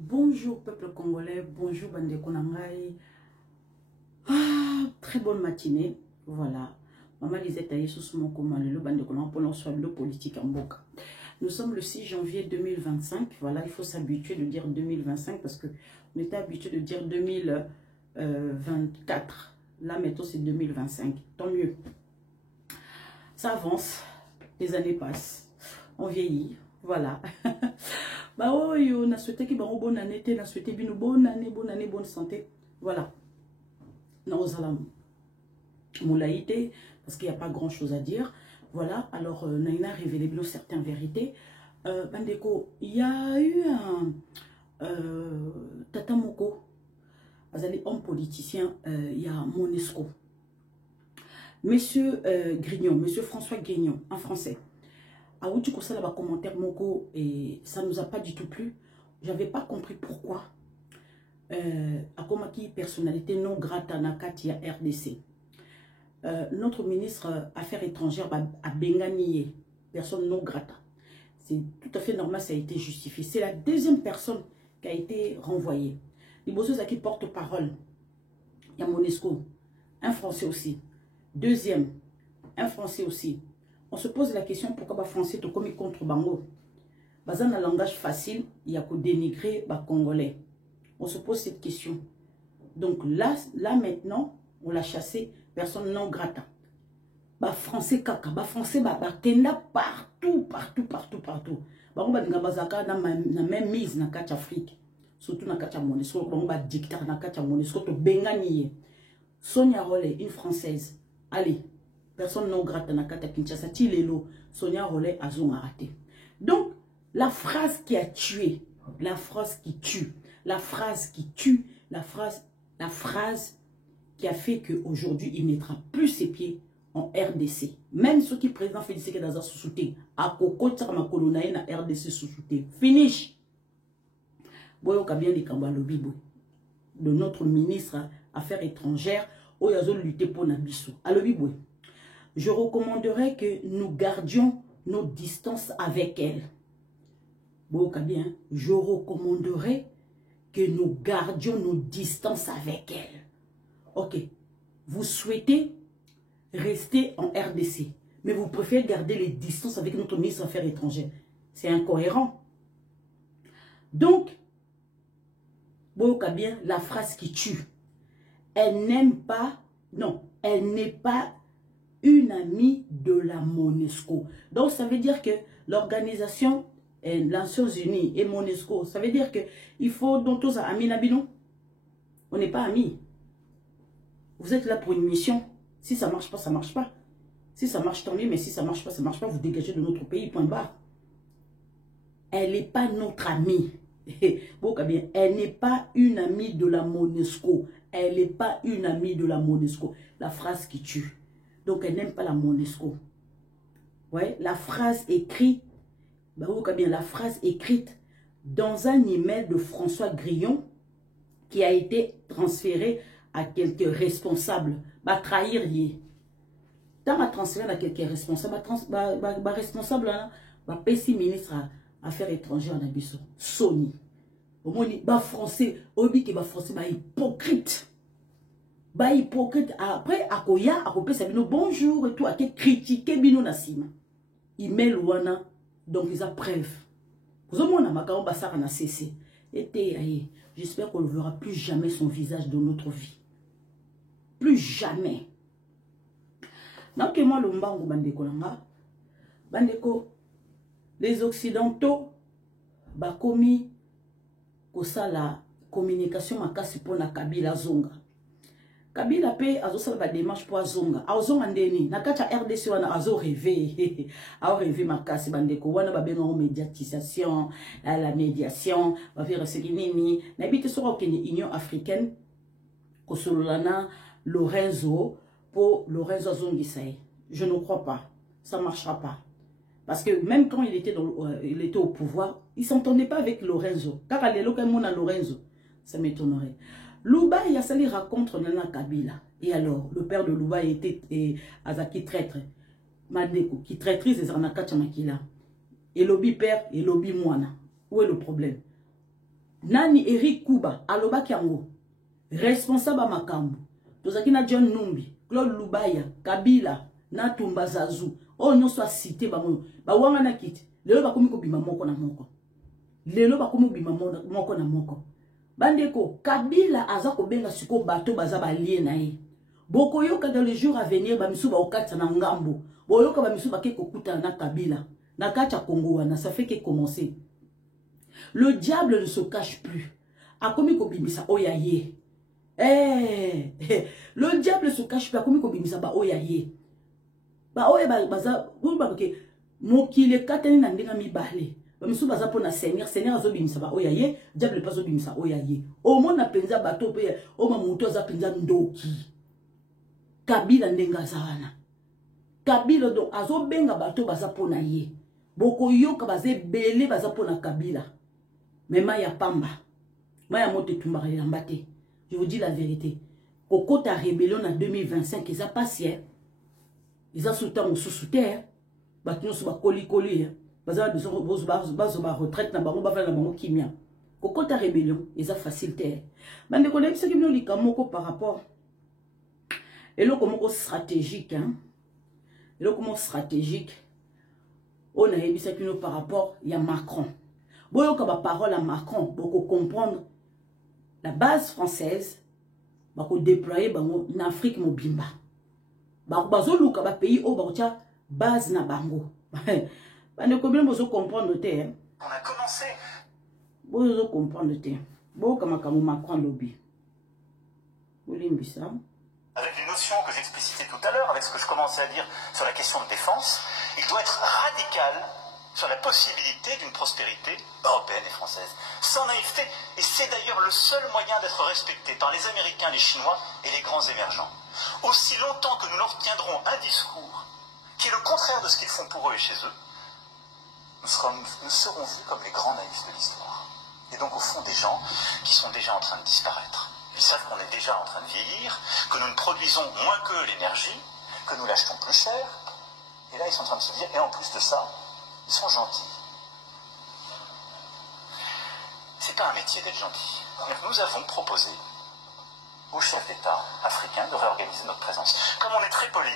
Bonjour peuple congolais, bonjour Bande Konangai. Très bonne matinée, voilà. Maman Lisette Aïe sous mon commande, le Bande Konangai pour l'ensemble de politique en boca. Nous sommes le 6 janvier 2025, voilà, il faut s'habituer de dire 2025 parce qu'on était habitué de dire 2024. Là maintenant c'est 2025, tant mieux. Ça avance, les années passent, on vieillit, voilà. Bah oh, on a souhaité que bon bonne année, on a souhaité une bonne année, bonne santé. Voilà. Nous allons moulaïté, parce qu'il n'y a pas grand chose à dire. Voilà, alors Naina a révélé certaines vérités. Bandeko, il y a eu un Tata Moko, homme politicien, il y a Monesco. Monsieur Grignon, monsieur François Grignon, en français. Ah oui, tu connais là commentaire Moko et ça nous a pas du tout plu. J'avais pas compris pourquoi. À comment qui personnalité non grata na katia RDC. Notre ministre Affaires étrangères a Bengani, personne non grata. C'est tout à fait normal, ça a été justifié. C'est la deuxième personne qui a été renvoyée. Les bossos qui portent parole. Il y a Monesco, un Français aussi. Deuxième, un Français aussi. On se pose la question pourquoi les Français sont commis contre Bango. Dans un langage facile, il y a que dénigrer les Congolais. On se pose cette question. Donc là maintenant, on l'a chassé, personne non grata. Bah Français kaka, bah Français bah tenda partout. Bango ba dinga bazaka na même mise na kacha Afrique. Surtout na kacha Monesco, bango ba dictateur na kacha Monesco to bengani. Sonia Rollet, une Française. Allez, personne non grata na kacha Kinshasa Tilelo, Sonia Rollet a zone raté. Donc la phrase qui a tué, la phrase qui tue, la phrase qui tue, la phrase qui a fait qu'aujourd'hui, il mettra plus ses pieds en RDC. Même ceux qui président Félix Sekeda sous-souté, à Koko Tsarama Kolonaï na RDC sous-souté. Finish. Boyoka bien les Kambalobibo. De notre ministre Affaires étrangères, Oyazo lutter pour Nabiso. Alobibo. Je recommanderais que nous gardions nos distances avec elle. Boyoka bien. Je recommanderais que nous gardions nos distances avec elle. Ok, vous souhaitez rester en RDC, mais vous préférez garder les distances avec notre ministre des Affaires étrangères. C'est incohérent. Donc, Boyoka bien, la phrase qui tue. Elle n'aime pas, non, elle n'est pas une amie de la Monesco. Donc, ça veut dire que l'organisation des Nations Unies et Monesco, ça veut dire que il faut donc tous amis Nabino. On n'est pas amis. Vous êtes là pour une mission. Si ça ne marche pas, ça ne marche pas. Si ça marche, tant mieux, mais si ça ne marche pas, ça ne marche pas. Vous dégagez de notre pays, point barre. Elle n'est pas notre amie. Elle n'est pas une amie de la Monesco. Elle n'est pas une amie de la Monesco. La phrase qui tue. Donc, elle n'aime pas la Monesco. Ouais, la phrase écrite, la phrase écrite dans un email de François Grillon qui a été transféré à quelques responsables, trahir yé. Dans ma transfert à quelques responsables, responsable, PC ministre Affaires étrangères en Abisso, Sony. Au moins, français, obi que français, hypocrite. Hypocrite. Après, akoya, akope sabino, bonjour et tout, à critiquer bino nasima. Email wana, donc ils ont preuve. Vous avez mon makao basara na cessé. J'espère qu'on ne verra plus jamais son visage dans notre vie. Plus jamais. Donc, moi, le mbango bandeko langa, bandeko, les Occidentaux, commis ça la communication makasi pour na Kabila Zonga. Kabila pe azo la démarche pour Zonga. Azonga ndeni, na kacha RDC wana azo rêver. A rêver makasi bandeko wana ba benga médiatisation, la médiation, va faire ce qui nini. N'habite sur aucune Union africaine. Kosolana Lorenzo pour Lorenzo Zongisaï. Je ne crois pas. Ça ne marchera pas. Parce que même quand il était au pouvoir, il ne s'entendait pas avec Lorenzo. Car à l'époque, Lorenzo, ça m'étonnerait. Luba Yassali raconte Nana Kabila. Et alors, le père de Luba était Azaki traître. Madeko, qui traîtrise les Arnaka Chamakila. Et lobby père et lobby moine. Où est le problème? Nani Eric Kuba, aloba kiango. Responsable à Makambu. Tozaki na John Numbi, Claude Lubaya, Kabila, Natumba Zazu. Oh, non soit cité, ba wanga na kiti. Lelo ba komi ko bima moko na moko. Lelo ba komi bima moko na moko. Bandeko, Kabila aza ko benga siko bato baza ba lié na ye. Boko yoka dans les jours à venir, ba misu ba okata na ngambo. Boyoka ba misu ba ke kokuta na Kabila. Na kacha Congo wana, ça fait que commencer. Le diable ne se cache plus. A komi ko bimisa oyaye. Le diable se cache plus. A komi ko bimisa ba oyaye. Ba oye baza ba ke mokile kateni na ndenga mibale. Ba misu baza pona Seigneur azo bimisa ba oyaye, diable pas zo bimisa oyaye. O mona penza bato pe o mamuto aza penza ndoki. Kabila ndenga zana. Kabila do azo benga bato baza pona ye. Boko yoka baze belé baza pona Kabila. Mais maya pamba. Maya mote tumbare lambate. Je vous dis la vérité. Kokota rébellion en 2025, ils ont passé. Ils ont soutenu au sous-terre. Ils ont colis. Ils ont retraite na bango bavela na bango kimia. Kokota rébellion, ils ont facilité. Mais ne connaissez pas ce qui nous par rapport. Et là comment stratégique hein. Et là comment stratégique. On a eu ça par rapport il y a Macron. Boyo ka ba parole à Macron pour comprendre la base française ba ko déployer bango en Afrique mobimba. Ba bazo luka ba pays o ba tia base na bango. Ba ne ko bien bozo comprendre te. On a commencé. Bozo comprendre te. Bo kama kama Macron lobby. Olimbisa. Avec une notion que j'explicitais tout à l'heure, avec ce que je commençais à dire sur la question de défense, il doit être radical sur la possibilité d'une prospérité européenne et française, sans naïveté. Et c'est d'ailleurs le seul moyen d'être respecté par les Américains, les Chinois et les grands émergents. Aussi longtemps que nous leur tiendrons un discours qui est le contraire de ce qu'ils font pour eux et chez eux, nous serons vus comme les grands naïfs de l'histoire. Et donc au fond des gens qui sont déjà en train de disparaître. Ils savent qu'on est déjà en train de vieillir, que nous ne produisons moins que l'énergie, que nous l'achetons plus cher. Et là ils sont en train de se dire, et en plus de ça, ils sont gentils. C'est pas un métier d'être gentil. Donc nous avons proposé aux chefs d'État africains de réorganiser notre présence. Comme on est très poli,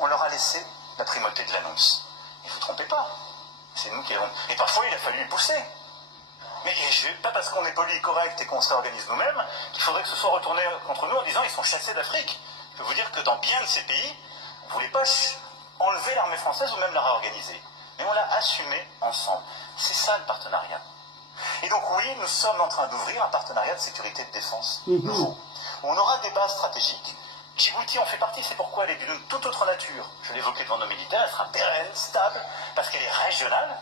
on leur a laissé la primauté de l'annonce. Ne vous trompez pas, c'est nous qui avons... Et parfois il a fallu y pousser. Mais pas parce qu'on est poli et correct et qu'on se réorganise nous-mêmes qu'il faudrait que ce soit retourné contre nous en disant ils sont chassés d'Afrique. Je peux vous dire que dans bien de ces pays, on ne voulait pas enlever l'armée française ou même la réorganiser. Mais on l'a assumé ensemble. C'est ça le partenariat. Et donc oui, nous sommes en train d'ouvrir un partenariat de sécurité et de défense nouveau. On aura des bases stratégiques. Djibouti en fait partie, c'est pourquoi elle est d'une toute autre nature. Je l'ai évoqué devant nos militaires, elle sera pérenne, stable, parce qu'elle est régionale.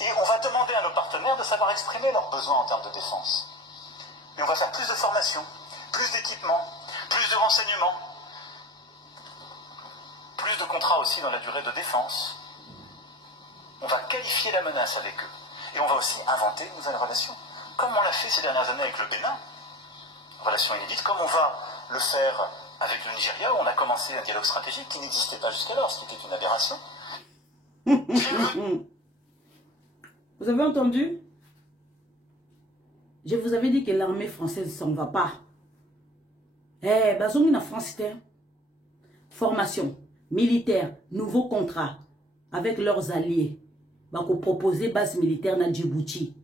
Et on va demander à nos partenaires de savoir exprimer leurs besoins en termes de défense. Et on va faire plus de formation, plus d'équipement, plus de renseignements, plus de contrats aussi dans la durée de défense. On va qualifier la menace avec eux. Et on va aussi inventer une nouvelle relation. Comme on l'a fait ces dernières années avec le Bénin, relation inédite, comme on va le faire avec le Nigeria, où on a commencé un dialogue stratégique qui n'existait pas jusqu'alors, ce qui était une aberration. Vous avez entendu? Je vous avais dit que l'armée française ne s'en va pas. Eh, bazongi na France, formation militaire, nouveau contrat avec leurs alliés. Bako proposer base militaire na Djibouti.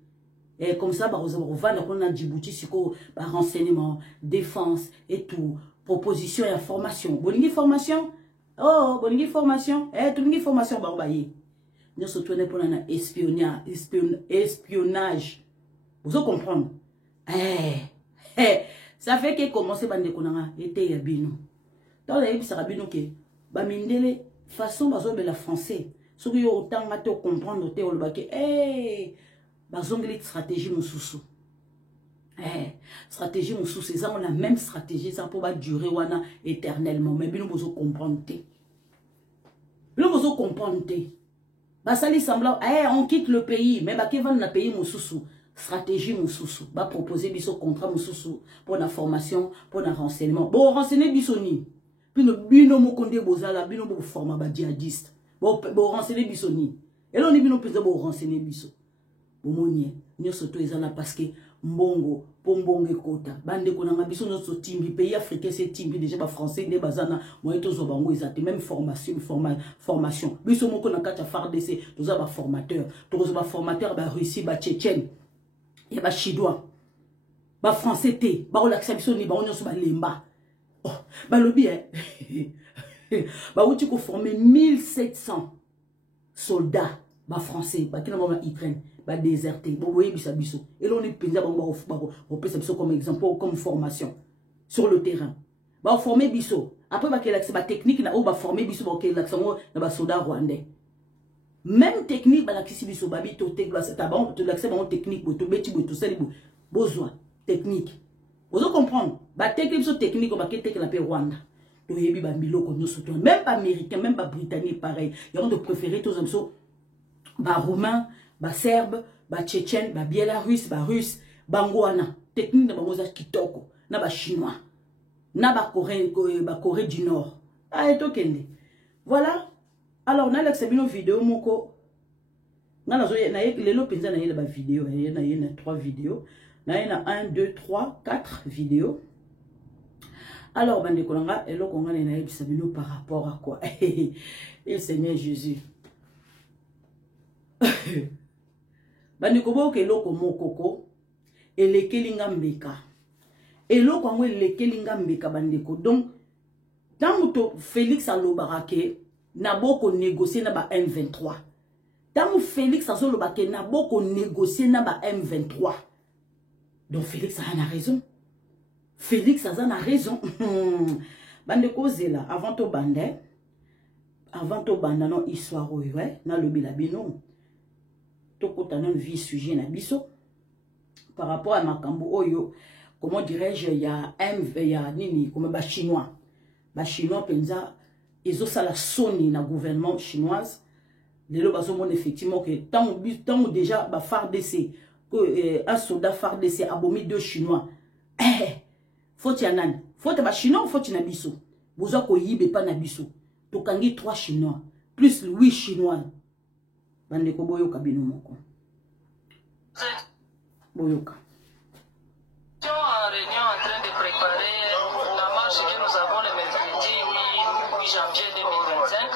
Et comme ça, on va dans Djibouti, c'est quoi? Renseignement, défense et tout. Proposition et information. Bonne formation? Oh, bonne formation. Eh, tout une formation, barbaye. Nous sommes tournés pour un espionnage. Vous comprenez? Ça fait que commencer par des connards. Et yabino. Dans la ça rabino que bamindele façon bazo de la français. Ce qui autant à te comprendre te olbake. Bazongeli stratégie mususu. Stratégie mususu, ça on la même stratégie ça pour pas durer wana éternellement. Mais bino bozo comprendre te. Bino bozo comprendre te. Basali semblant, on quitte le pays, mais bah Kevin na pays mususu, stratégie mususu, bah proposer biso contrat mususu pour la formation, pour le renseignement. Bon renseigner bisoni, puis le bino mo konde bozala, bino bo forma ba djihadiste. Bon renseigner bisoni. Et là on est bino plus bon renseigner biso. bomonie nyo soto ezana parce que mbongo pombonge kota bande konanga biso no so timbi pays africain c'est timbi déjà ba français de bazana moyen to zo bango ezate même formation biso moko na kata FARDC to za ba formateur ba Russie ba Tchétchène et ba chinois ba français té ba relaxa biso ni ba onyo so ba lemba oh ba lobby ba uti ko former 1700 soldats ba français ba kina ba Ukraine ba déserté bo boye bisa biso et l'on est penza ba pesa biso comme exemple comme formation sur le terrain ba former biso après ba kela ba technique na o ba former biso ba kela na ba soldats rwandais même technique ba la kisi biso ba bito te gloire c'est bon to l'accès ba technique bo to beti bo to seli bo besoin technique vous comprendre ba technique biso technique ba ke technique na pe Rwanda to yebi ba biloko nyoso to même pas américain même pas britannique pareil ils ont de préférer tous comme ba roumain ba serbe ba tchétchène ba biélorusse ba russe bangwana technique na bango za kitoko na ba chinois na ba Corée du Nord ah to kende voilà alors na l'ex bino vidéo moko na zo na lelo penza na yela ba vidéo na 3 vidéos na 1 2 3 4 vidéos. Alors bande kolanga eloko ngana na yebisa bino par rapport à quoi et Seigneur Jésus bande kobo ke eloko mokoko elekelinga mbeka eloko ngo elekelinga mbeka bande ko donc tant to Félix alobarake na boko négocier na ba M23 tant Félix azolobake na boko négocier na ba M23 donc Félix a raison. Félix a raison. Bande kozela avant to bande non histoire ouais na lobi la bino to kota non vie sujet na biso par rapport à makambo oyo comment dirais-je il y a nini comme ba chinois penza ezo sala soni na gouvernement chinoise lelo bazo mon effectivement que tant déjà ba FARDC que un soldat FARDC abomi 2 chinois faut y anan faut ba chinois faut na biso bozo ko yibe pa na biso to kangi 3 chinois plus 8 chinois bande ko boyoka bino moko boyoka réunion en train de préparer la marche que nous avons le mercredi 8 janvier 2025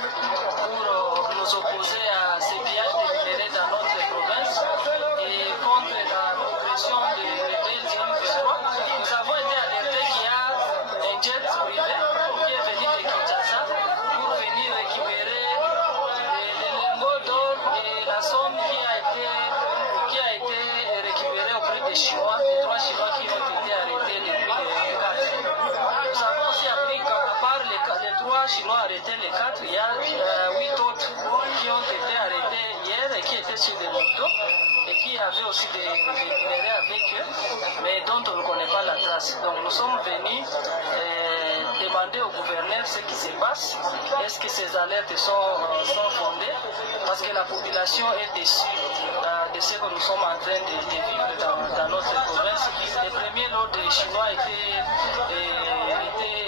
pour nous opposer à ces pillages délibérés dans notre province et contre la progression de rebelles du M23. Nous avons été alertés qu'il y a un jet privé qui est venu de Kinshasa pour venir récupérer les lingots d'or et la somme qui a été récupérée auprès des Chinois, les 3 Chinois qui ont été arrêtés depuis le 4. Nous avons aussi appris qu'à part les 3 Chinois arrêtés le 4, il y a 8 autres qui ont été arrêtés hier et qui étaient sur des motos et qui avaient aussi des minéraux avec eux, mais dont on ne connaît pas la trace. Donc nous sommes venus demander au gouverneur ce qui se passe. Est-ce que ces alertes sont fondées? Parce que la population est déçue de ce que nous sommes en train de vivre dans notre province. Les premiers lots de Chinois étaient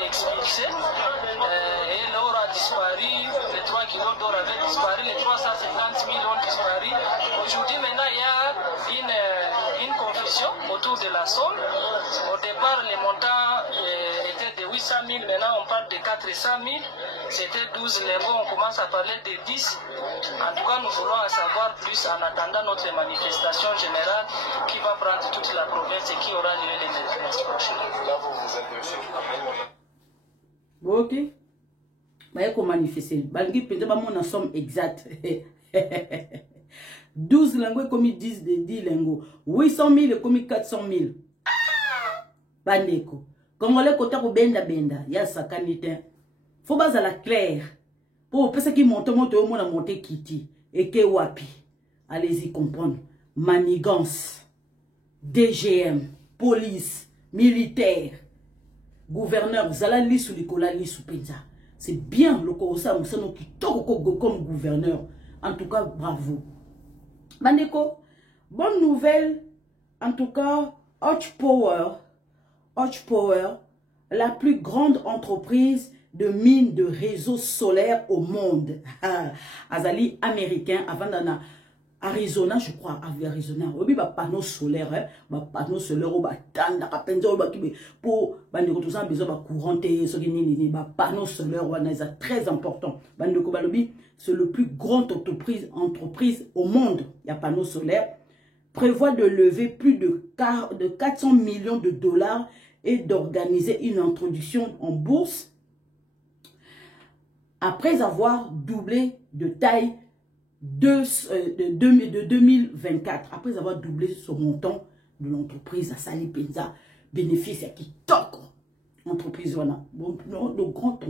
expulsés et l'or a disparu. Les 3 kilos d'or avaient disparu, les 350 000 ont disparu. Aujourd'hui, maintenant, il y a une confusion autour de la somme. Au départ, les montants étaient de 800 000, maintenant on parle de 400 000. C'était 12 lingots, on commence à parler de 10. En tout cas, nous voulons en savoir plus en attendant notre manifestation générale qui va prendre toute la province et qui aura lieu les mercredis prochains. Là, vous vous intéressez quand même. Ok. Bah, qu'on manifester. Balgi peut-être pas mon somme exacte. 12 lingots comme 10 lingots. 800 000 comme 400 000. Bandeko. Congolais côté ko benda. Ya sakanité. Faut pas à la claire. Pour penser qui monte au monde a monté Kiti. Et que wapi. Allez-y comprendre. Manigance. DGM. Police. Militaire. Gouverneur. Zala lisu likola lisu penza. C'est bien le Korosa Moussano qui toque comme gouverneur. En tout cas, bravo. Bandeko, bonne nouvelle. En tout cas, Hutch Power, la plus grande entreprise de mines de réseaux solaires au monde. Azali américain, avant d'ana Arizona, je crois, Arizona, il y a panneau solaire, hein, panneau solaire, pour besoin de courant, panneau solaire, c'est très important. C'est le plus grande entreprise au monde, il y a panneau solaire, prévoit de lever plus de 400 millions de dollars et d'organiser une introduction en bourse après avoir doublé de taille de 2024, après avoir doublé son montant de l'entreprise à Sali Penza, bénéfice à qui toque entreprise, voilà, de grande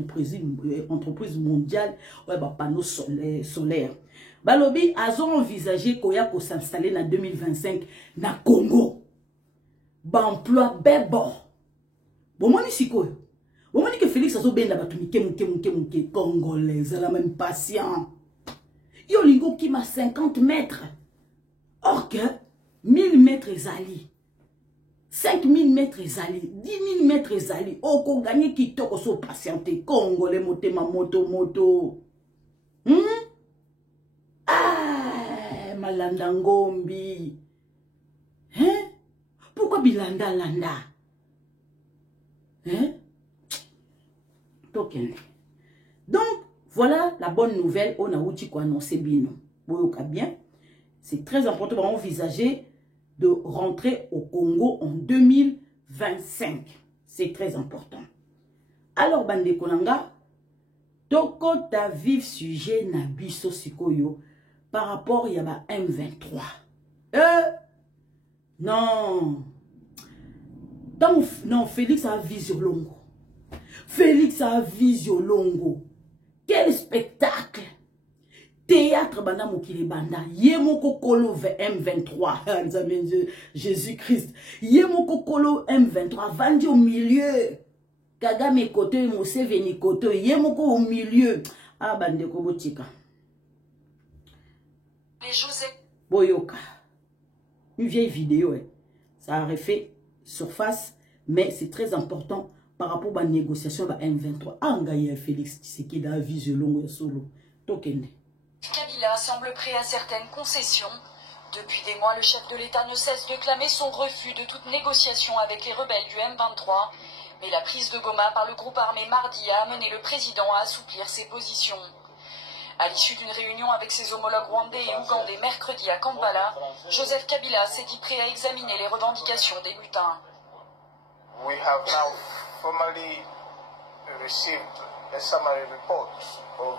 entreprise mondiale, ouais, bah, panneaux solaires. Balobi, ils ont envisagé qu'on y s'installer en 2025 na Congo. Bah, emploi bébé. Bon, moi, je quoi? Bon, moi, que Félix a bien mouké, Congolais, c'est la même patient. Yo lingo qui m'a 50 mètres. Or que 1000 mètres ezali. 5000 mètres ezali. 10 000 mètres ezali. Oh, qu'on gagne qui toko so patienté. Congolais motema moto. Ah, malanda ngombi. Hein? Pourquoi bilanda landa? Hein? Token. Donc, voilà la bonne nouvelle. On a outil qu'on annonce bien. Bien. C'est très important pour envisager de rentrer au Congo en 2025. C'est très important. Alors, Bande Konanga, toko ta vif sujet na biso sikoyo par rapport à la M23. Non. Donc, non, Félix a visé longo. Félix a visé longo. Quel spectacle! Théâtre banda mokili banda. Yemoko kolo M23. Jésus-Christ. Yemoko kolo M23. Vandi au milieu. Kagame côté, Museveni côté. Yemoko au milieu. Ah, bande kobotika. Les Joseph. Boyoka. Une vieille vidéo. Ça aurait fait surface. Mais c'est très important. Par rapport à la négociation de M23, Angaye Félix Tshisekedi a visé longue solo. Tokende. Kabila semble prêt à certaines concessions. Depuis des mois, le chef de l'État ne cesse de clamer son refus de toute négociation avec les rebelles du M23. Mais la prise de Goma par le groupe armé mardi a amené le président à assouplir ses positions. À l'issue d'une réunion avec ses homologues rwandais et ougandais mercredi à Kampala, Joseph Kabila s'est dit prêt à examiner les revendications des mutins. We have now formally received a summary report of...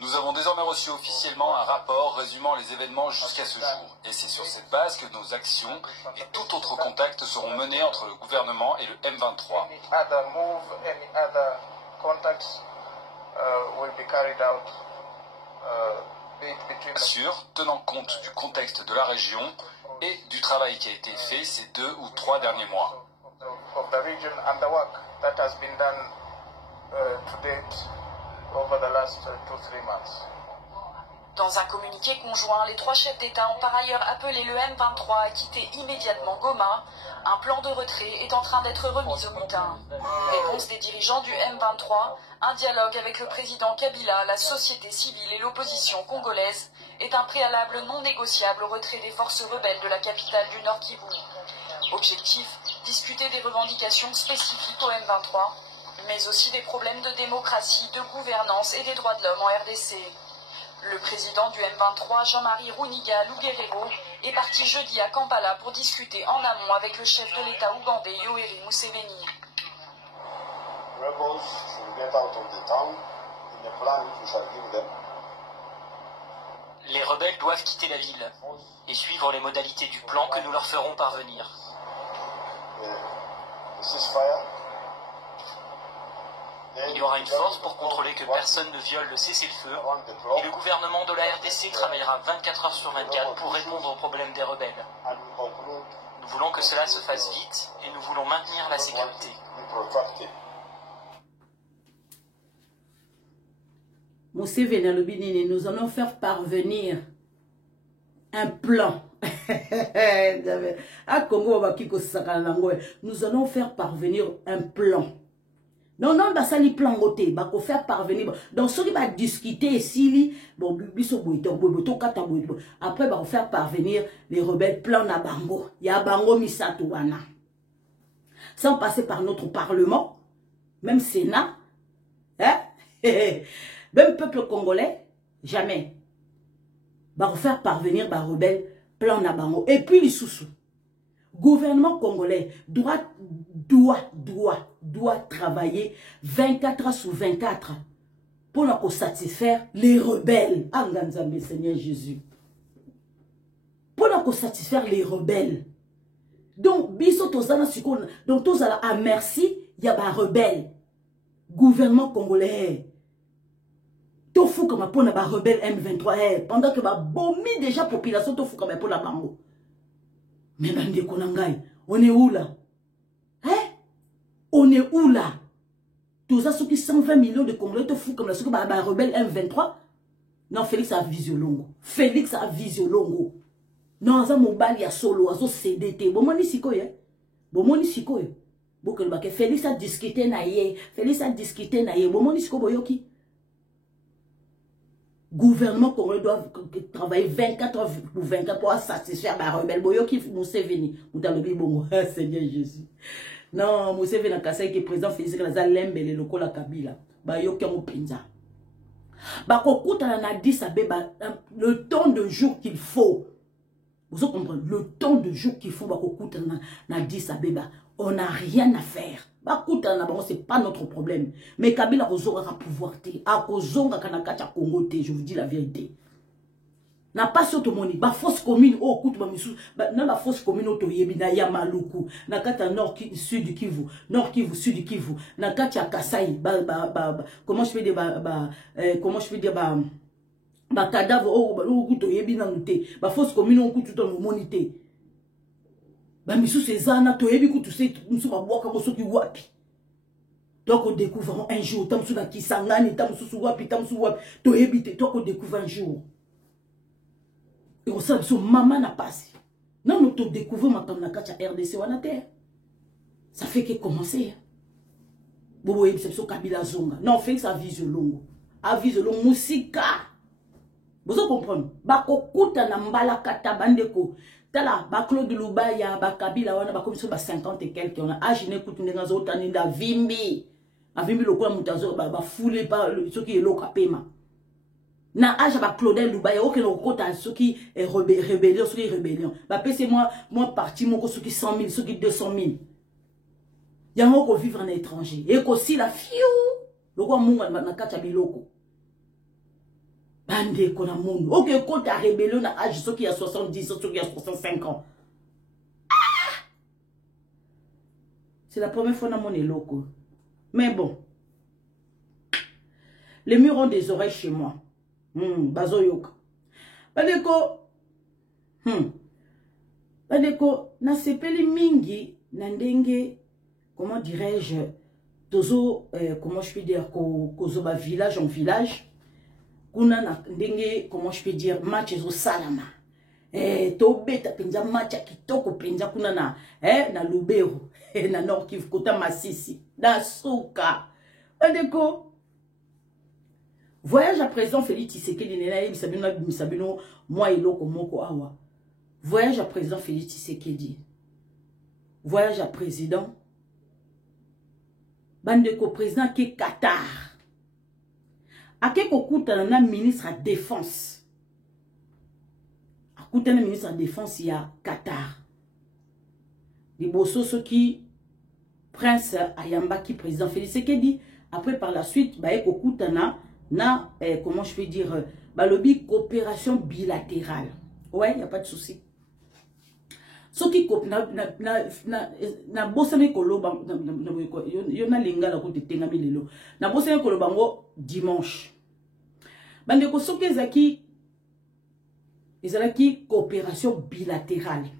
Nous avons désormais reçu officiellement un rapport résumant les événements jusqu'à ce jour. Et c'est sur cette base que nos actions et tout autre contact seront menés entre le gouvernement et le M23. Any other move, any other contacts will be carried out between... Bien sûr, tenant compte du contexte de la région et du travail qui a été fait ces 2 ou 3 derniers mois. Of the region and the work that has been done to date over the last 2-3 months. Dans un communiqué conjoint, les 3 chefs d'État ont par ailleurs appelé le M23 à quitter immédiatement Goma. Un plan de retrait est en train d'être remis au mutin. Réponse des dirigeants du M23, un dialogue avec le président Kabila, la société civile et l'opposition congolaise est un préalable non négociable au retrait des forces rebelles de la capitale du Nord Kivu. Objectif, discuter des revendications spécifiques au M23, mais aussi des problèmes de démocratie, de gouvernance et des droits de l'homme en RDC. Le président du M23, Jean-Marie Runiga Luguerero, est parti jeudi à Kampala pour discuter en amont avec le chef de l'État ougandais Yoweri Museveni. Les rebelles doivent quitter la ville et suivre les modalités du plan que nous leur ferons parvenir. Il y aura une force pour contrôler que personne ne viole le cessez-le-feu et le gouvernement de la RDC travaillera 24 heures sur 24 pour répondre aux problèmes des rebelles. Nous voulons que cela se fasse vite et nous voulons maintenir la sécurité. Nous allons faire parvenir un plan. Nous allons faire parvenir un plan Non, non, bah ça li plan côté, bah qu'on faire parvenir. Donc ceux qui va discuter ici, bon, après bah on faire parvenir les rebelles plan na bango. Ya bango misato wana. Sans passer par notre parlement, même Sénat, hein? Même peuple congolais, jamais. Bah on faire parvenir bah rebelles plan na bango. Et puis les sous-sous. Gouvernement congolais doit travailler 24 heures sur 24 pour nous satisfaire les rebelles. Anganzambe Seigneur Jésus. Pour nous satisfaire les rebelles. Donc, biso tozana sikona, donc tozala à merci, il y a des rebelles. Gouvernement congolais. Tofu comme pour na rebelle M23 pendant que ba bomi déjà population tofu comme pour la bango. Mais bande konangai, on est où là? Hein? On est où là? Tous ceux qui 120 millions de Congolais te foutent comme la soupe à rebelle M23. Non, Félix a visiolongo. Félix a visiolongo. Non, ça mobile ya solo, aso CDT. Bon moni sikoye. Bon moni sikoye. Bon que le baké Félix a discuté na ye. Félix a discuté na ye. Bon moni siko boyoki. Gouvernement congolais doit travailler 24 heures pour 24 pour satisfaire la rebelle. Boyoki Museveni. Moutalobi bongo. Seigneur Jésus. Non, Museveni a cassé que président Félix a lembe le loko la Kabila. Bayoki en pinza. Bakokuta na Addis Abeba le temps de jour qu'il faut. Vous comprenez? Le temps de jour qu'il faut bakokuta na Addis Abeba. On n'a rien à faire. Bakuta na bango c'est pas notre problème. Mais Kabila kozonga ka pouvoir te. A kozonga kanakacha Congo te, je vous dis la vérité. Na pas soto moni ba fausse commune au kutu ba misu na ba fausse commune auto yebi na ya Maluku na kata nord sud Kivu nord Kivu sud Kivu na kata Kasai comment je peux dire comment je peux dire ba cadavre au kutu yebi na nute ba fausse commune au kutu to monité ba misu sezana to yebi kutu se musu ba boka mosoki wapi. Donc on découvre un jour tamsu na Kisangani tamsu wapi to yebi te to on découvre un jour. Et on sait que maman n'a pas passé. Non, nous te découvrons maintenant la RDC ou la terre. Ça fait que commencer. Bobo et c'est Kabila Zonga. Non, Félix a visé longo. A visé longo musika. Vous comprenez? Bako kuta na mbala kata bandeko. Tala ba Claude Lubaya ba Kabila wana ba commission ba 50 et quelques on a agine kutu ndenga zo taninda vimbi. A vimbi lokola mutazo ba foulé par ceux qui est lokapema. Na âge ba Claudel Lubaya aucun okota ceux qui est rébellion ceux qui est rébellion ba c'est moi parti mon ceux qui 100 000 ceux qui 200 000 yango ko vivre en étranger et ko si la fiou loko munga na kata biloko bande ko na monde aucun kota rébellion na âge ceux qui a 70 ceux qui a 65 ans. C'est la première fois dans mon éloko. Mais bon, les murs ont des oreilles chez moi. Bazoyoka. Badeko, na sepeli mingi, na ndenge, comment dirais-je, tozo, comment je peux dire, kozo ba village en village, kuna na ndenge, comment je peux dire, match ezo salama. To beta penza match kitoko penza kuna na Lubero, na Nord Kivu, kota Masisi, na Souka. Badeko, voyage à présent, Félix Tshisekedi, Misabino, moi et l'autre, Moko Awa. Voyage à présent, Félix Tshisekedi. Voyage à président. Bandeko président qui est Qatar. A quel coup un ministre à défense. A coup un ministre à défense, il y a Qatar. Les bossos ceux qui Prince Ayamba qui président Félix Tshisekedi. Après par la suite, bah écoute comment je peux dire, lobby coopération bilatérale. Ouais, il n'y a pas de souci. Ce qui na bosane koloba yona lenga la kote tenga milelo. Na bosane kolobango dimanche. Bande ko soki ezaki coopération bilatérale.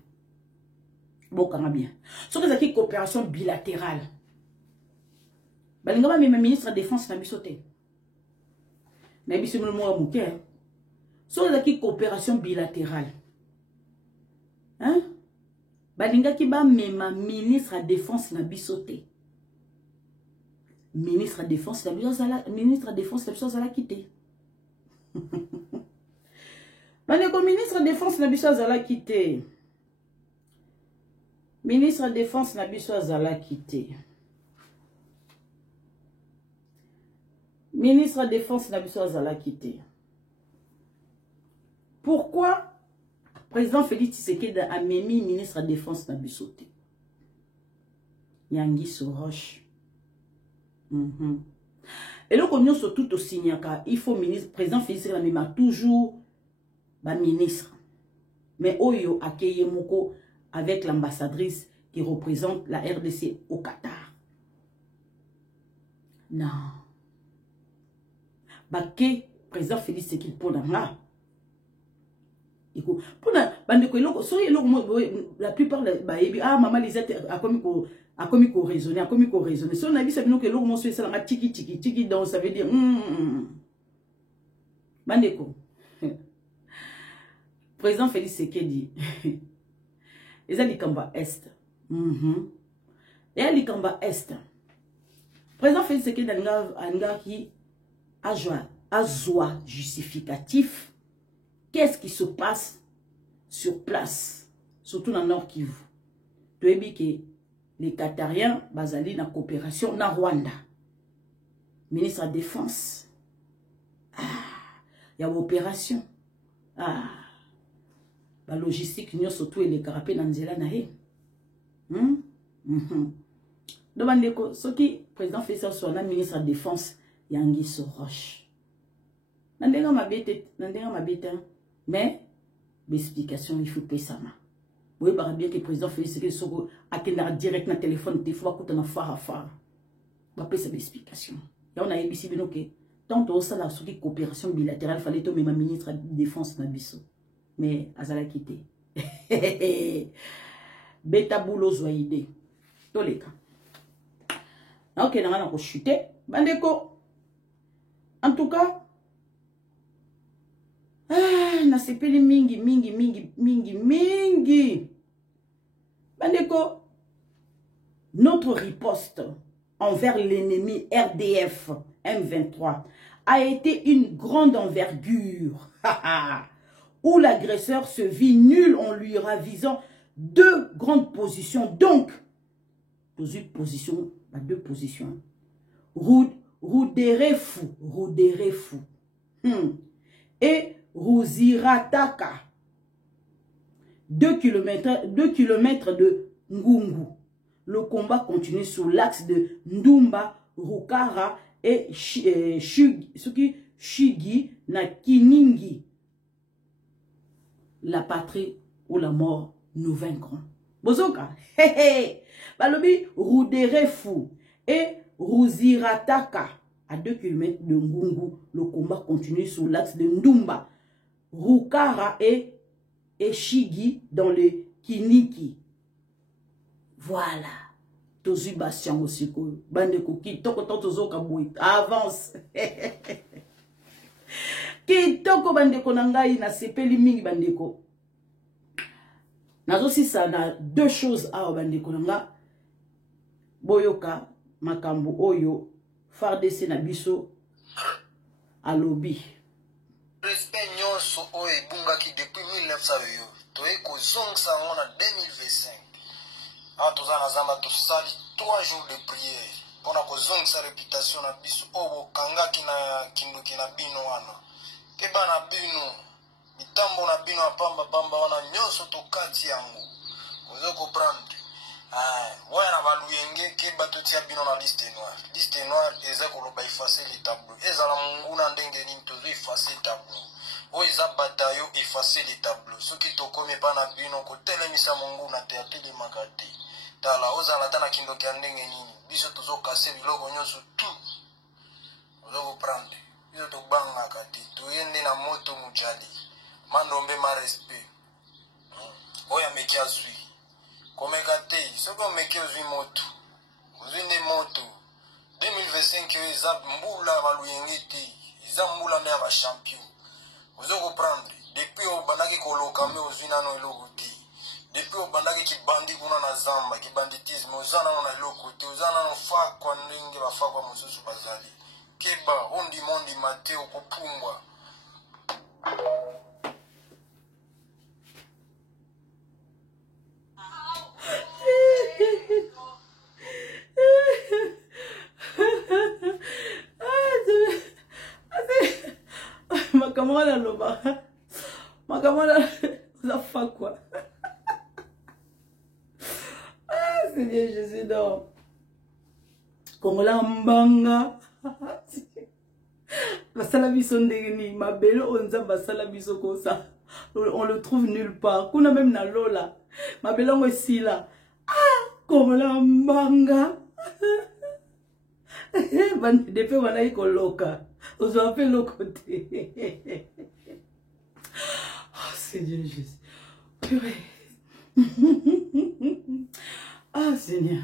Bon kana bien. Soki ezaki coopération bilatérale. Balinga ba même ministre de défense na bisote. Na biso mo amuke. Soki ezaki coopération bilatérale. Hein? Balinga ki ba mema ministre à défense na bisote. ministre de défense la ministre de défense la biso azala quitté. Bandeko ministre de défense na biso azala quitté. Ministre de défense na biso azala quitté. Ministre de défense na biso azala quitté. Pourquoi président Félix Tshisekedi a memi ministre de défense na biso te? Yangi Soroche. Et là, on est tout au signaka. Il faut ministre, président Félix Tshisekedi a toujours ba ministre. Mais Oyo Akeye Moko avec l'ambassadrice qui représente la RDC au Qatar. Non. Baké, président Félix Tshisekedi pour la plupart maman Lisette a commis qu'on raisonner, si on a vu ça que l'eau mon ça la tiki donc ça veut dire bandeko président Félix Tshisekedi ils a Likamba Est et à Likamba Est président Félix Tshisekedi anga qui a joie justificatif. Qu'est-ce qui se passe sur place, surtout dans le Nord Kivu? Tu as vu que les Qatariens basali na coopération na Rwanda. Ministre de la Défense. Il y a une opération. La logistique, nous surtout les carapés dans Nzela nahe. Demandez que ce qui président fait ça soit le ministre de la Défense Yangi Soroche. Nandega ma bête. Mais, l'explication, il faut payer ça. Oui, bah bien que le président Félix Tshisekedi a direct dans le téléphone, il faut écouter un phare à phare. Il faut payer cette explication. Et on a dit que tant que ça, la coopération bilatérale, il fallait tomber ma ministre de défense dans biso. Mais, Azala quitté. Beta boulot zoïde. Tous les cas. Ok, on a chuté. Bandeko. En tout cas, na sepeli mingi. Bandeko, notre riposte envers l'ennemi RDF M23 a été une grande envergure où l'agresseur se vit nul en lui ravisant deux grandes positions. Donc, deux positions. Rouderefu et Ruzirataka, 2 kilomètres de Ngungu. Le combat continue sur l'axe de Ndumba, Rukara et Shigi na Kiningi. La patrie ou la mort, nous vaincrons. Bozoka, Balobi, Ruderefu et Ruzirataka, à 2 km de Ngungu. Le combat continue sur l'axe de Ndumba, Rukara et Shigi dans le Kiniki. Voilà. Tozu Bastien aussi. Bandeko kitoko tozo kabui. Avance. Kitoko bandeko nangai na sepeli mingi bandeko. Nazo si ça na deux choses à bandeko nanga. Boyoka makambo oyo FARDC na biso alobi. Respect nyonso oyo ebungaki depuis 1900 yo. Toye kozongisa ngo na 2025. Tous en azamba tosali 3 jours de prière pour na kozongisa réputation na biso obo kangaki na kinduki na bino wana. Keba na bino mitambo na bino apamba bamba wana nyonso tokati yango. Ozo comprendre. Wana baluyenge keba totia bino na liste noire. Liste noire eza koloba effacer les tableaux. Eza la munguna ndenge nini tozo effacer tableau. O eza batayo effacer les tableaux. Soki tokome pa na bino kotelemisa munguna te ateli makati. Tala ozala tana kindoki ya ndenge nini biso tozokase biloko nyonso tout ozokoprendre biso tobangaka te toyende na moto mujali mandombe ma respect oyo ameki azwi komeka te soki omeki ozwi moto ozwi nde moto 2025 oyo eza mbula baluyenge te eza mbula me ya bachampion ozokoprendre depuis obandaki koloka me ozwi nano eloko te depuis obandaki kibandi kuna na na zamba ki banditisme oza nano na eloko te oza nano fakwa ndenge bafakwa mosusu bazali keba ondima te okopumbwa. Ma camarade Loba, ma camarade, ça fait quoi? Ah, Seigneur Jésus, non. Kongola mbanga. Basala biso ndeni, ma belle onza basala biso kosa. On le trouve nulle part. Kuna même na lola. Ma belle on aussi là. Ah, Kongola mbanga. Depuis on a eu coloca. On s'en fait le côté. Oh Seigneur Jésus. Purée. Ah Seigneur.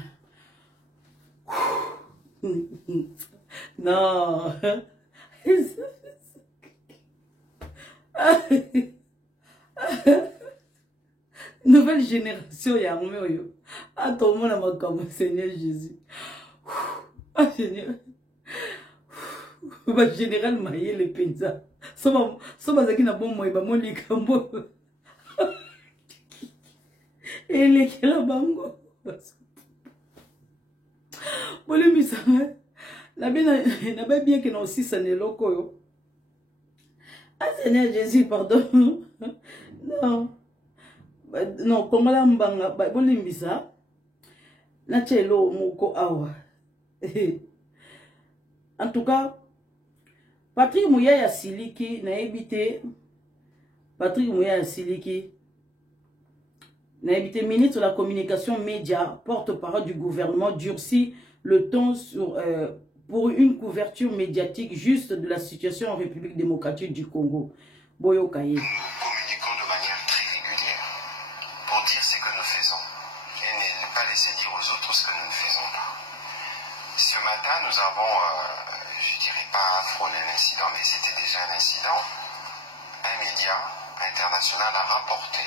Non. Nouvelle génération, il y a un peu. Attends, mon amour, comme Seigneur Jésus. Ah Seigneur. Le général Maïe le Penza. Soba zaki na bon moi ba moli kambo. Et les kela bango. Bole misa. La bien que non aussi ça ne loko yo. Ah Seigneur Jésus, pardon. Non. Non, comme la mbanga bole misa. Na chelo moko awa. En tout cas, Patrick Mouyaya Siliki n'a évité. Patrick Mouyaya Siliki n'a évité ministre de la communication média, porte-parole du gouvernement, durcit le ton pour une couverture médiatique juste de la situation en République démocratique du Congo. Boyo Kaye. Nous communiquons de manière très régulière pour dire ce que nous faisons et ne pas laisser dire aux autres ce que nous ne faisons pas. Ce matin, nous avons, je ne dirais pas frôlé l'incident, mais c'était déjà un incident. Un média international a rapporté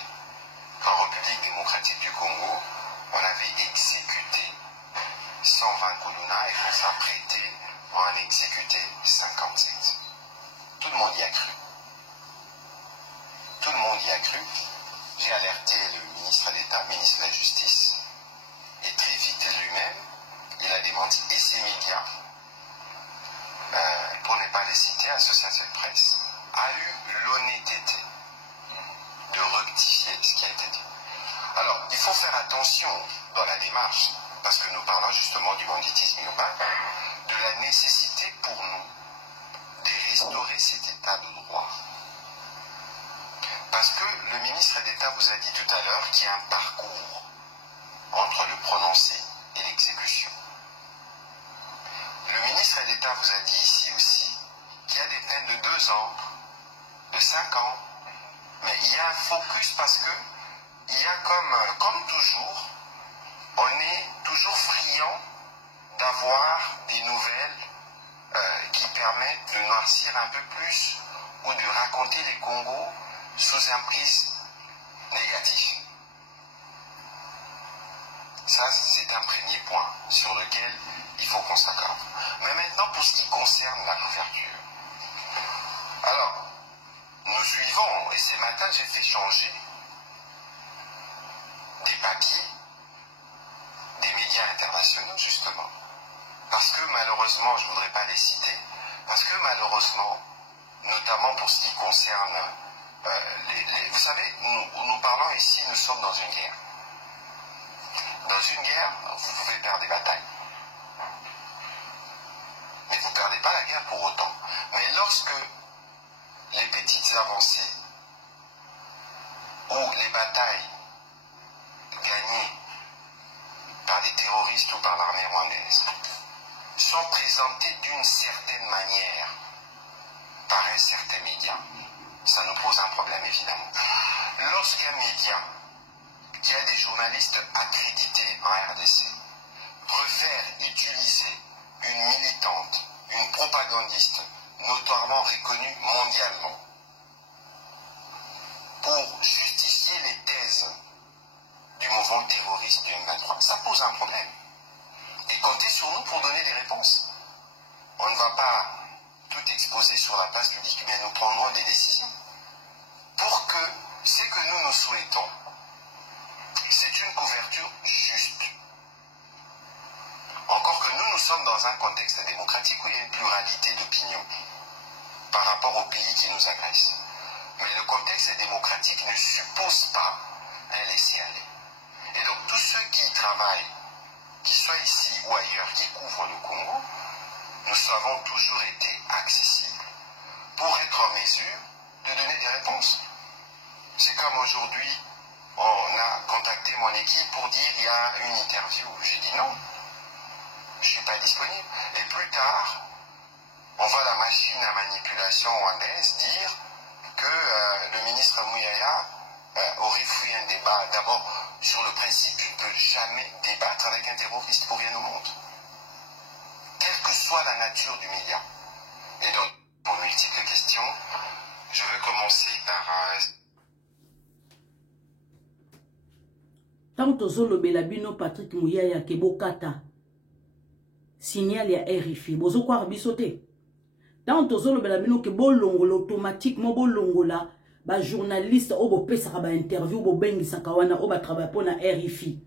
qu'en République démocratique du Congo, on avait exécuté 120 Kuluna et qu'on s'apprêtait à en exécuter 57. Tout le monde y a cru. Tout le monde y a cru. J'ai alerté le ministre d'État, ministre de la Justice, et très vite lui-même, il a démenti. Et ces médias, pour ne pas les citer, Association de presse, a eu l'honnêteté de rectifier ce qui a été dit. Alors, il faut faire attention dans la démarche, parce que nous parlons justement du banditisme urbain, de la nécessité pour nous de restaurer cet état de droit. Parce que le ministre d'État vous a dit tout à l'heure qu'il y a un parcours entre le prononcé et l'exécution. Le ministre d'État vous a dit ici aussi qu'il y a des peines de 2 ans, de 5 ans, mais il y a un focus parce que il y a comme toujours, on est toujours friand d'avoir des nouvelles qui permettent de noircir un peu plus ou de raconter les Congos sous un prisme négatif. Ça, c'est un premier point sur lequel il faut qu'on s'accorde. Mais maintenant, pour ce qui concerne la couverture. Alors, nous suivons, et ce matin, j'ai fait changer des papiers des médias internationaux, justement. Parce que malheureusement, je ne voudrais pas les citer, parce que malheureusement, notamment pour ce qui concerne vous savez, nous parlons ici, nous sommes dans une guerre. Dans une guerre, vous pouvez perdre des batailles. Mais vous ne perdez pas la guerre pour autant. Mais lorsque les petites avancées ou les batailles gagnées par des terroristes ou par l'armée rwandaise sont présentées d'une certaine manière par un certain média, ça nous pose un problème évidemment. Lorsqu'un média qui a des journalistes accrédités en RDC préfère utiliser une militante, une propagandiste notoirement reconnue mondialement pour justifier les thèses du mouvement mouvement terroriste du M23. Ça pose un problème. Et comptez sur nous pour donner des réponses. On ne va pas tout exposer sur la place publique, mais nous prendrons des décisions pour que ce que nous souhaitons, c'est une couverture juste. Encore que nous sommes dans un contexte démocratique où il y a une pluralité d'opinions par rapport au pays qui nous agresse. Mais le contexte démocratique ne suppose pas un laisser-aller. Et donc tous ceux qui y travaillent, qu'ils soient ici ou ailleurs, qui couvrent le Congo, nous avons toujours été accessibles pour être en mesure de donner des réponses. C'est comme aujourd'hui, on a contacté mon équipe pour dire il y a une interview. J'ai dit non, je ne suis pas disponible. Et plus tard, on voit la machine à manipulation rwandaise dire que le ministre Mouyaya aurait fui un débat. D'abord, sur le principe, je ne peux jamais débattre avec un terroriste pour rien au monde. Quelle que soit la nature du média. Et donc, pour multiples questions, je veux commencer par... Tant que Belabino Patrick Mouyaya Kebokata signal ya RFI, bozo kwa bisote. Tant que Belabino Kebolongo automatiquement bolongo la ba journaliste obo pesa ba interview bo bengi sakawana oba travail pour na RFI.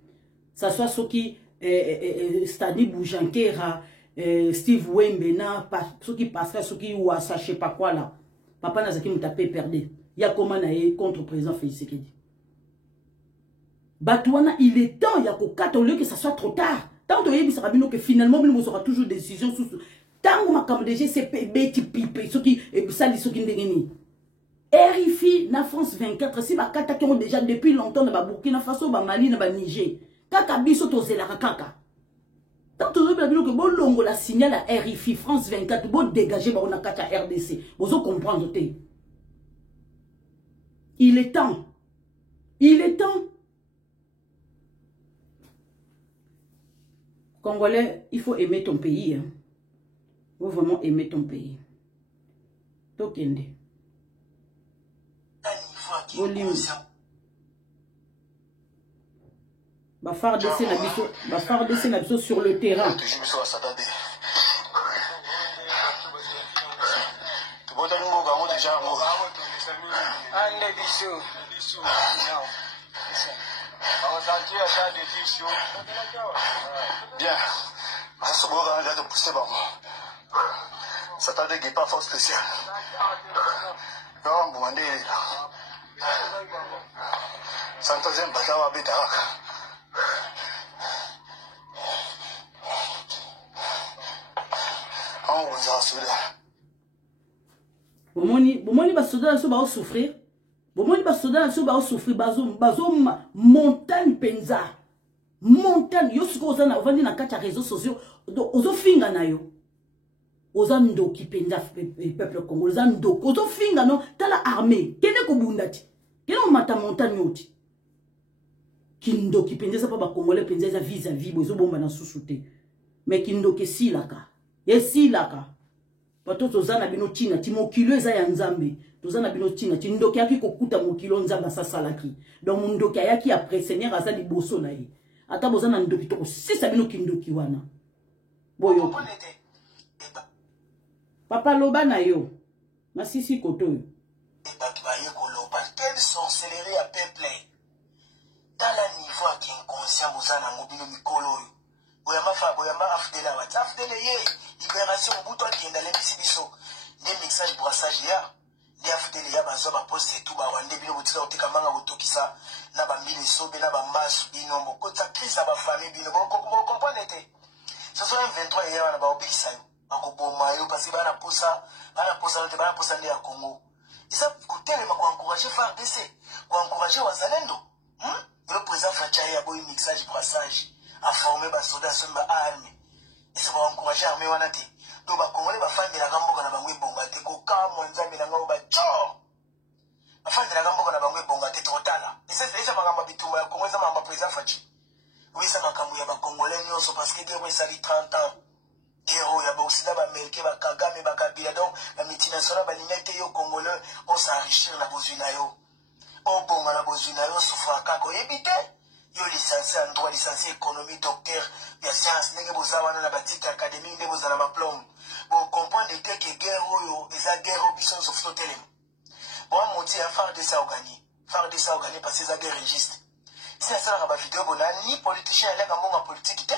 Ça soit ceux qui Stani Boujankera, Steve Wembe na ceux qui passeraient ceux qui ou ça je sais pas quoi là. Papa Nazaki nous tapé perdé. Ya comment na contre président Félix Tshisekedi. Batouana, il est temps, il y a qu'au 4 au lieu que ça soit trop tard. Tant que finalement, il aura toujours des décisions sous. Tant que ma caméra DG, c'est petit pipe, ceux qui salissent ceux qui ne RFI, na France 24, si ma kata qui ont déjà depuis longtemps, na Burkina Faso, na Mali, na Niger. Kaka biso to zelaka kaka. Tant que bon longo la signal à RFI, France 24, bon dégager, bon na kata RDC. Vous comprendre, il est temps. Il est temps. Congolais, il faut aimer ton pays. Hein. Il faut vraiment aimer ton pays. Tokende. Volume. Bafar descend l'abso sur le terrain. Bien. Ça t'a dit pas force spéciale. Non, bon, Santozen Batawa Betaraka. On vous a souffert. Bomoni basoda so ba souffrir. Bomoni basoda so ba souffrir bazo montagne penza. Montagne yo suko ozana ovandi na kati ya réseaux sociaux ozo finga na yo. Oza ndoki penza peuple congolais oza ndoko ozo finga no tala armée kene ko bundati. Kene o mata montagne oti. Kindoki penza pa ba congolais penza za vis-à-vis bozo bomba na susute. Mais kindoki silaka. Ye silaka. Pato tozana bino tina ti mokilo eza ya nzambe tozana bino tina ti ndoki yaki kokuta mokilo nzamba sasalaki donc ndoki yaki après seigneur aza liboso na ye ata bozana ndoki to sisa bino kindoki wana boyo papa loba na yo masisi koto yo quelle sorcellerie à peuple dans le niveau qui inconscient bozana ngobino mikolo yo boyama fa boyama afdela wat afdela ye libération buto kinda le bisibiso des mixage brassage ya des afdela ya bazo ba poste tout ba wande bino butila otika manga botokisa na ba mbili sobe na ba masu bino mbokota crise ba famille bino boko comprendre te ce sont 23 ya na ba obikisa yo akoboma yo parce que bana posa ne ya Congo isa kutele ma encourager FARDC ko encourager wazalendo le président Facha ya boy mixage brassage a formé ba soda somba arme et ça va encourager armée wana te do ba congolais ba fandi la gamboka na bangwe bonga te ko ka mwanzambe na ngao ba cho ba fandi la gamboka na bangwe bonga te totala et ça magamba bitumba ya Congo ça mamba président Fachi oui ça makambu ya ba congolais nyonso parce que guerre ça dit 30 ans guerre ya ba osida ba melke ba Kagame ba Kabila donc la multinationale ba limite yo congolais on s'enrichir na bozuna yo on bonga na bozuna yo souffra kako ebite yo lisansi licencié en droit, licencié économie, docteur, il y a science, n'est-ce pas ça, on a la bâtisse académique, n'est-ce pas ma plombe. Bon, comprendre que guerre, ils ont guerre au bisson sauf le télé. Bon, mon Dieu, faire de ça au gagné. Faire de ça au gagné parce que ça guerre registre. Si ça a vidéo, bon, ni politicien, il y a un politique,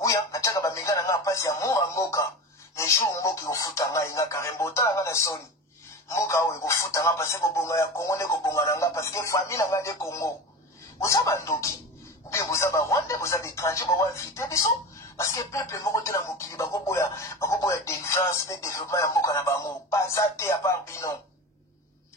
oui, hein, nataka ba mega na nga pasi ya mura mboka. Les jours mboka ko futa nga inga karembo tala nga na soni. Mboka o ko futa nga parce que bonga ya Congo ne ko bonga na nga parce que famille na nga de Congo. Osaba ndoki. Ou bien osaba Rwanda, osaba étranger ba wa vite biso parce que peuple moko te na mokili ba ko boya défense et développement ya mboka na bango. Pas ça te à part bino.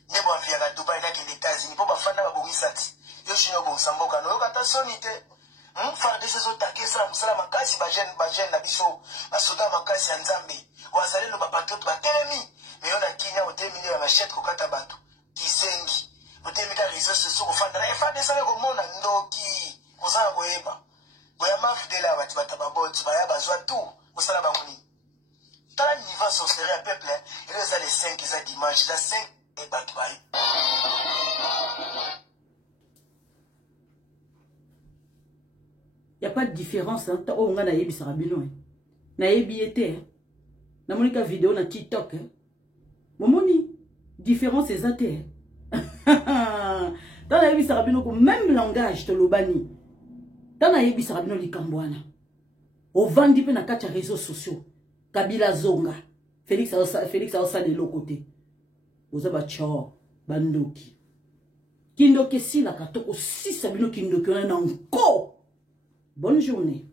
Ne bo afia ka Dubai na ke les États-Unis po ba fanda ba bongisati. Yo chino bon samboka no kata soni te. Faire des choses taquées, ça, ça, ma casse, ma gêne, la biso, ma soda, ma casse, en Zambie. Ou à saler, ma patriote, ma télémi. Mais on a Kenya, on télémi, la machette, au Katabato, qui zengi. On télémi, la réseau, ce soir, au fan, et faire des salles au monde, non, qui, au sein, au Eba. Boya maf de la, tu vas tababot, tu vas y avoir tout, au sein de la Barouni. Dans la niveau sorcellerie à peuple, il y a les 5, ils ont dimanche, la 5, et batouaille. Il n'y a pas de différence. Hein. Oh, on a naïbi sarabino. Naïbi était. Na monika vidéo na TikTok. Momoni. Différence c'est zate. Dans naïbi sarabino, même langage, te l'obani. Dans naïbi sarabino, li kambouana. Au vandi pe na kacha réseaux sociaux. Kabila Zonga. Félix a osa de l'autre côté. Ozaba chao. Bandoki. Kindoki si la katoko si sabino kindoki on a encore. Bonne journée.